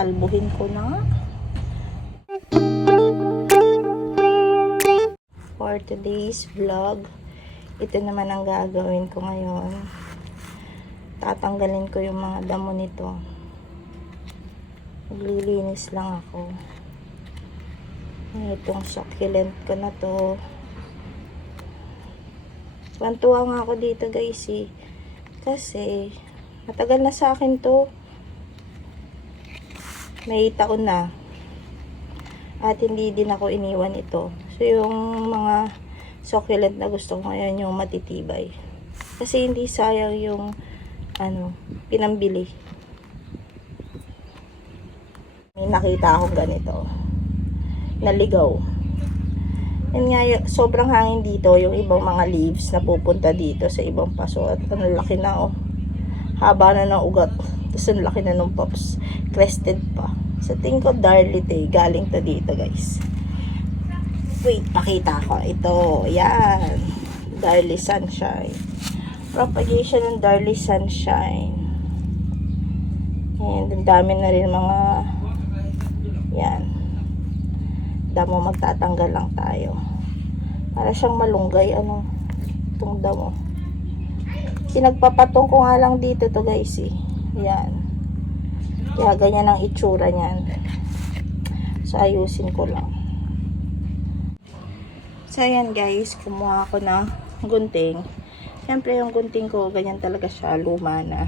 Kalbuhin ko na. For today's vlog, ito naman ang gagawin ko ngayon. Tatanggalin ko yung mga damo nito. Maglilinis lang ako. Itong succulent ko na to. Tuwa nga ako dito guys eh. Kasi matagal na sa akin to. May taon na. At hindi din ako iniwan ito. So yung mga succulent na gusto ko ngayon yung matitibay. Kasi hindi sayang yung pinambili. May nakita akong ganito. Naligaw. Yan nga, sobrang hangin dito. Yung ibang mga leaves na pupunta dito sa ibang paso. At ang laki na oh. Haba na ng ugat. Tapos ang laki na ng pops. Crested pa. Sa tingin ko, Darlite. Galing to dito, guys. Wait, pakita ko. Ito. Yan. Darlie Sunshine. Propagation ng Darlie Sunshine. And ang dami na rin mga yan. Damo, magtatanggal lang tayo. Para siyang malunggay. Itong damo. Pinagpapatong ko nga lang dito to guys eh. Yan. Kaya ganyan ang itsura niyan. So ayusin ko lang. So ayan guys, kumuha ako ng gunting. Siyempre yung gunting ko, ganyan talaga siya, luma na.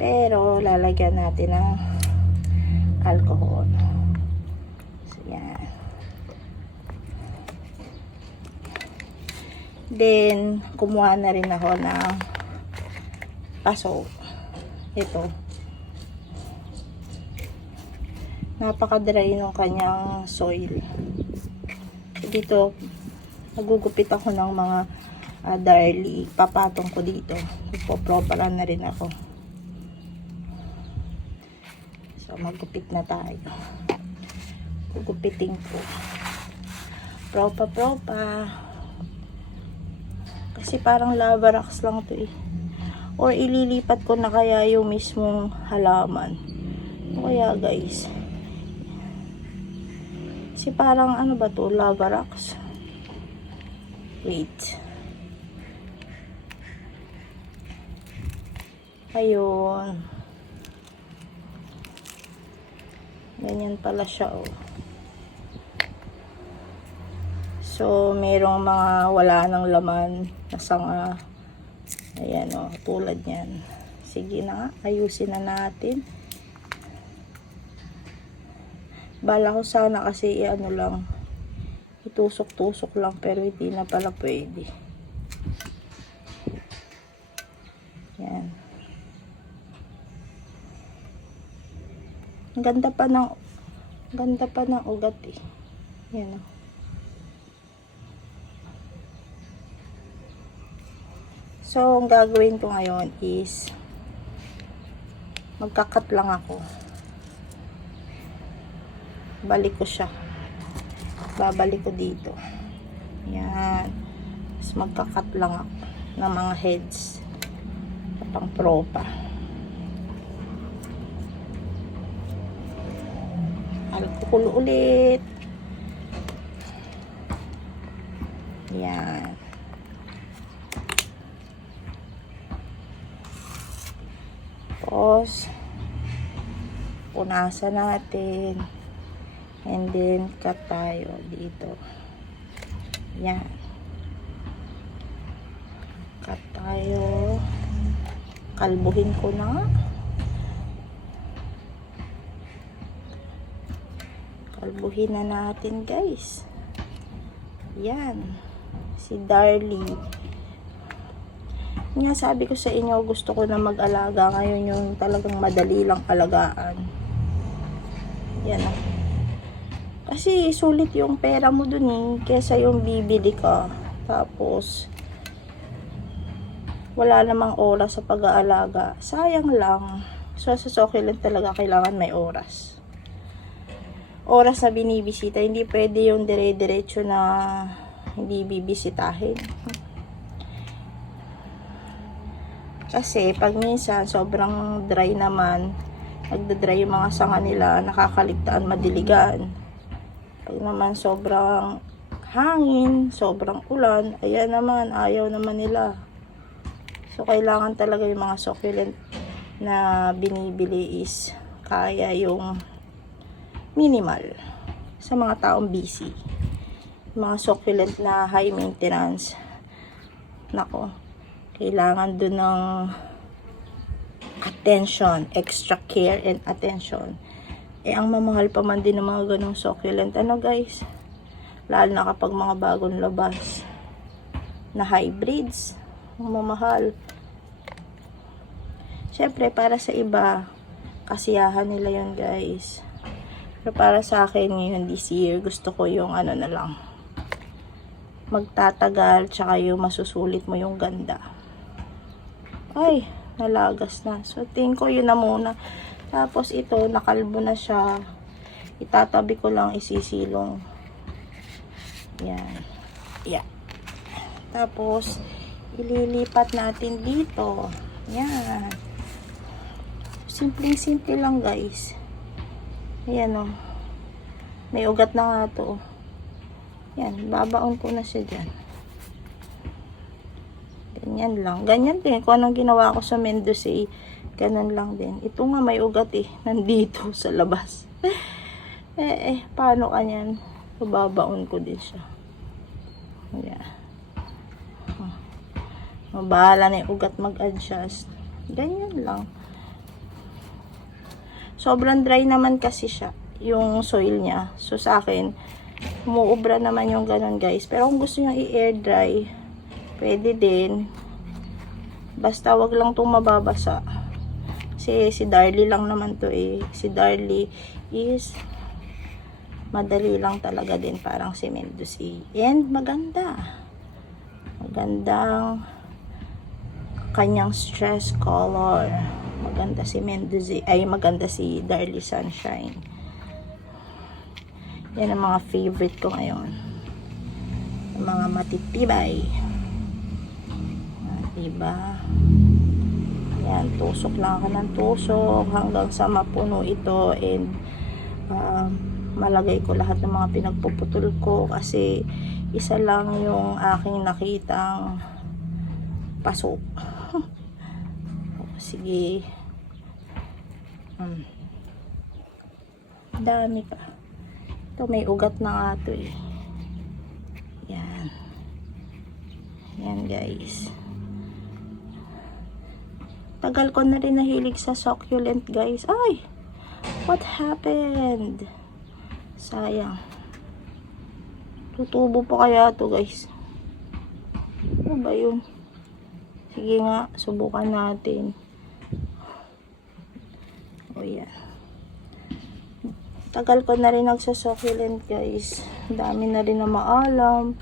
Pero lalagyan natin ng alcohol. So yan. Then kumuha na rin ako ng paso. Ito. Napaka-dry ng kanyang soil. Dito, nagugupit ako ng mga Darlie. Papatong ko dito. Ipopropalan na rin ako. So, maggupit na tayo. Gugupitin ko. Propa. Kasi parang lava rocks lang to eh. Or ililipat ko na kaya yung mismong halaman. O kaya guys. Kasi parang ba to? Lava rocks. Wait. Ayun. Ganyan pala siya oh. So, mayroong mga wala ng laman na sanga. Ayan o, tulad yan. Sige na nga, ayusin na natin. Bala ko sana kasi lang, itusok-tusok lang, pero hindi na pala pwede. Yan. Ang ganda pa ng ugat eh. Yan o. So, ang gagawin ko ngayon is magkakat lang ako. Balik ko siya. Babalik ko dito. Yan. Tapos magkakat lang ako ng mga heads. Pang propa. Alcohol ulit. Yan. Tapos punasan natin. And then cut tayo dito. Yan. Cut tayo. Kalbuhin ko na. Kalbuhin na natin guys. Yan. Si Darlie. Nga sabi ko sa inyo, gusto ko na mag-alaga ngayon yung talagang madali lang alagaan. Yan o. Kasi sulit yung pera mo dun eh, kesa yung bibili ka. Tapos, wala namang oras sa pag-aalaga. Sayang lang. So, sa succulent talaga kailangan may oras. Oras na binibisita. Hindi pwede yung dire-diretso na hindi bibisitahin. Kasi, pag minsan, sobrang dry naman, nagdadry yung mga sanga nila, nakakaligtaan madiligan. Pag naman sobrang hangin, sobrang ulan, ayan naman, ayaw naman nila. So, kailangan talaga yung mga succulent na binibili is kaya yung minimal sa mga taong busy. Mga succulent na high maintenance, nako, kailangan dun ng attention, extra care and attention. Ang mamahal pa man din ng mga ganong succulent, ano guys, lalo na kapag mga bagong labas na hybrids, mamahal. Syempre, para sa iba, kasiyahan nila yun guys. Pero para sa akin ngayon this year, gusto ko yung ano na lang, magtatagal, tsaka yung masusulit mo yung ganda. Ay, nalagas na. So, tingin ko yun na muna. Tapos ito, nakalbo na siya. Itatabi ko lang, isisilong. Yan. Yeah. Tapos, ililipat natin dito. Yan. Simpleng-simple lang guys. Ayan o. May ugat na nga to. Yan. Babaon ko na siya dyan. Ganyan lang. Ganyan din. Kung anong ginawa ko sa Mendoza, ganun lang din. Ito nga may ugat eh. Nandito sa labas. Paano kanyan? Babaon ko din siya. Ayan. Mabahala na yung ugat mag-adjust. Ganyan lang. Sobrang dry naman kasi siya, yung soil niya. So, sa akin, umuubra naman yung ganun, guys. Pero kung gusto nyo i-air dry, pwede din. Basta wag lang itong mababasa. Kasi si Darlie lang naman to eh. Si Darlie is madali lang talaga din, parang si Mendoza. And maganda. Magandang kanyang stress color. Maganda si Mendoza, ay maganda si Darlie Sunshine. Yan ang mga favorite ko ngayon. Yung mga matitibay. Diba? Yan, tusok lang ako ng tusok hanggang sa mapuno ito, and malagay ko lahat ng mga pinagpuputol ko kasi isa lang yung aking nakitang pasok. Sige. Dami pa. Ito may ugat na nga ito eh. Yan. Yan guys. Tagal ko na rin nahilig sa succulent guys. Ay! What happened? Sayang. Tutubo pa kaya ito guys. Ano ba yun? Sige nga, subukan natin. O yan. Tagal ko na rin nagsa-succulent guys. Dami na rin na maalam.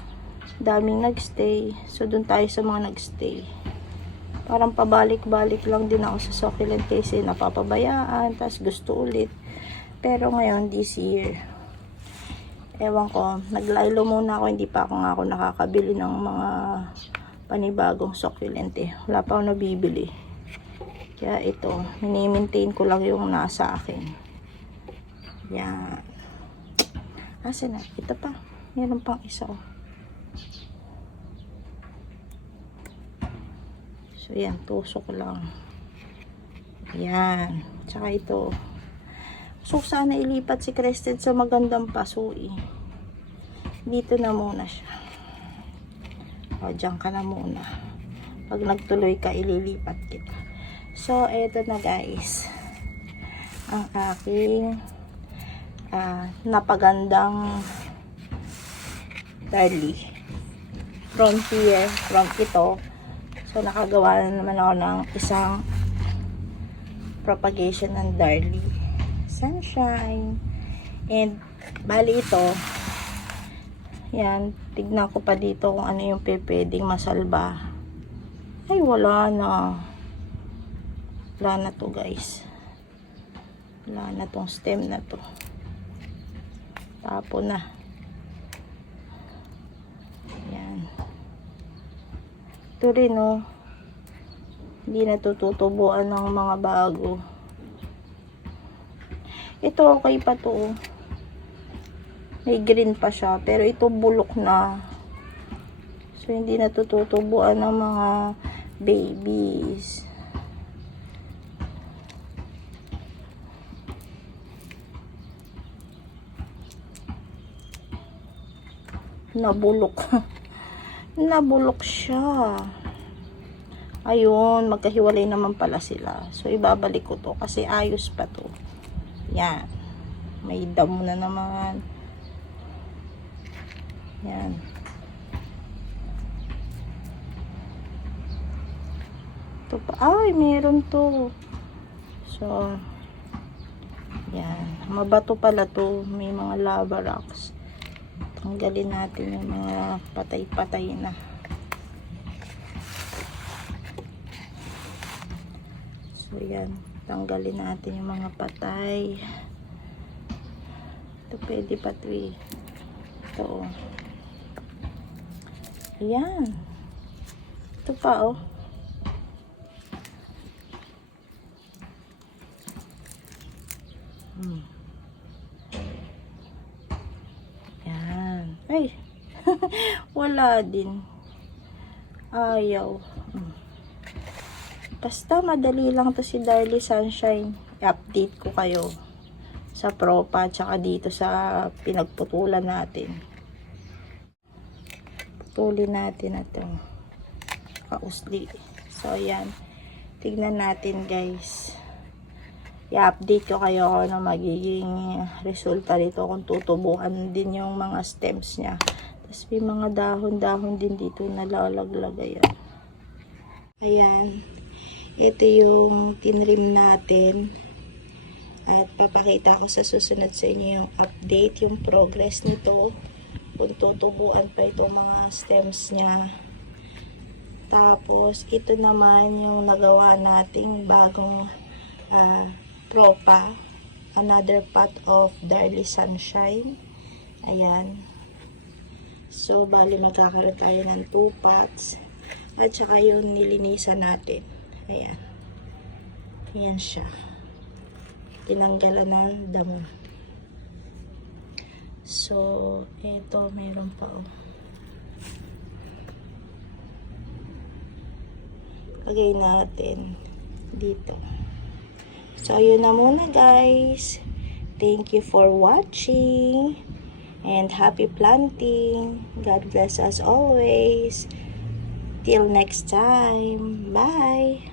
Daming nagstay. So, dun tayo sa mga nagstay. Parang pabalik-balik lang din ako sa succulent kasi napapabayaan. Tapos gusto ulit. Pero ngayon, this year, ewan ko, naglaylo muna ako. Hindi pa ako nakakabili ng mga panibagong succulent eh. Wala pa ako nabibili. Kaya ito, mini-maintain ko lang yung nasa akin. Yan. Asan na? Ito pa. Meron pang isa. So, yan. Tusok lang. Yan. Tsaka ito. So, sana ilipat si Crested sa magandang paso eh. Dito na muna siya. O, dyan ka na muna. Pag nagtuloy ka, ililipat kita. So, eto na guys. Ang aking napagandang Darlie Frontier from ito. So, nakagawa na naman ako ng isang propagation ng Darlie Sunshine. And, bali ito, yan, tignan ko pa dito kung ano yung pwedeng masalba. Ay, wala na. Wala na to guys. Wala na tong stem na to. Tapo na. Yan. Ito rin oh. Hindi na tututubuan ng mga bago. Ito okay pa to. May green pa siya. Pero ito bulok na. So, hindi natututubuan ng mga babies. Nabulok. Nabulok siya. Ayun, magkahiwalay naman pala sila. So, ibabalik ko to kasi ayos pa to. Yan. May damo na naman. Yan. Ito pa. Ay, meron to. So, yan. Mabato pala to. May mga lava rocks. Tanggalin natin yung mga patay-patay na. So, yan. Tanggalin natin yung mga patay. Ito pwede pa ito eh. Ito. Ayan. Ito pa oh. Yan. Ay. Wala din. Ayaw. Basta madali lang to si Darlie Sunshine. I-update ko kayo sa propa tsaka dito sa pinagputulan natin. Putulin natin na to. Kausli. So, ayan. Tignan natin guys. I-update ko kayo kung ano magiging resulta nito kung tutubuan din yung mga stems niya. Tapos may mga dahon-dahon din dito na lalaglag. Ayan. Ayan. Ito yung tinrim natin. At papakita ko sa susunod sa inyo yung update, yung progress nito. Kung tutubuan pa itong mga stems niya. Tapos, ito naman yung nagawa nating bagong propa. Another pot of Darlie Sunshine. Ayan. So, bali magkakaroon tayo ng 2 pots. At saka yung nilinisan natin. Ayan. Ayan siya. Tinanggalan ng damo. So, ito meron pa oh. Lagay natin dito. So, yun na muna guys. Thank you for watching. And happy planting. God bless us always. Till next time. Bye.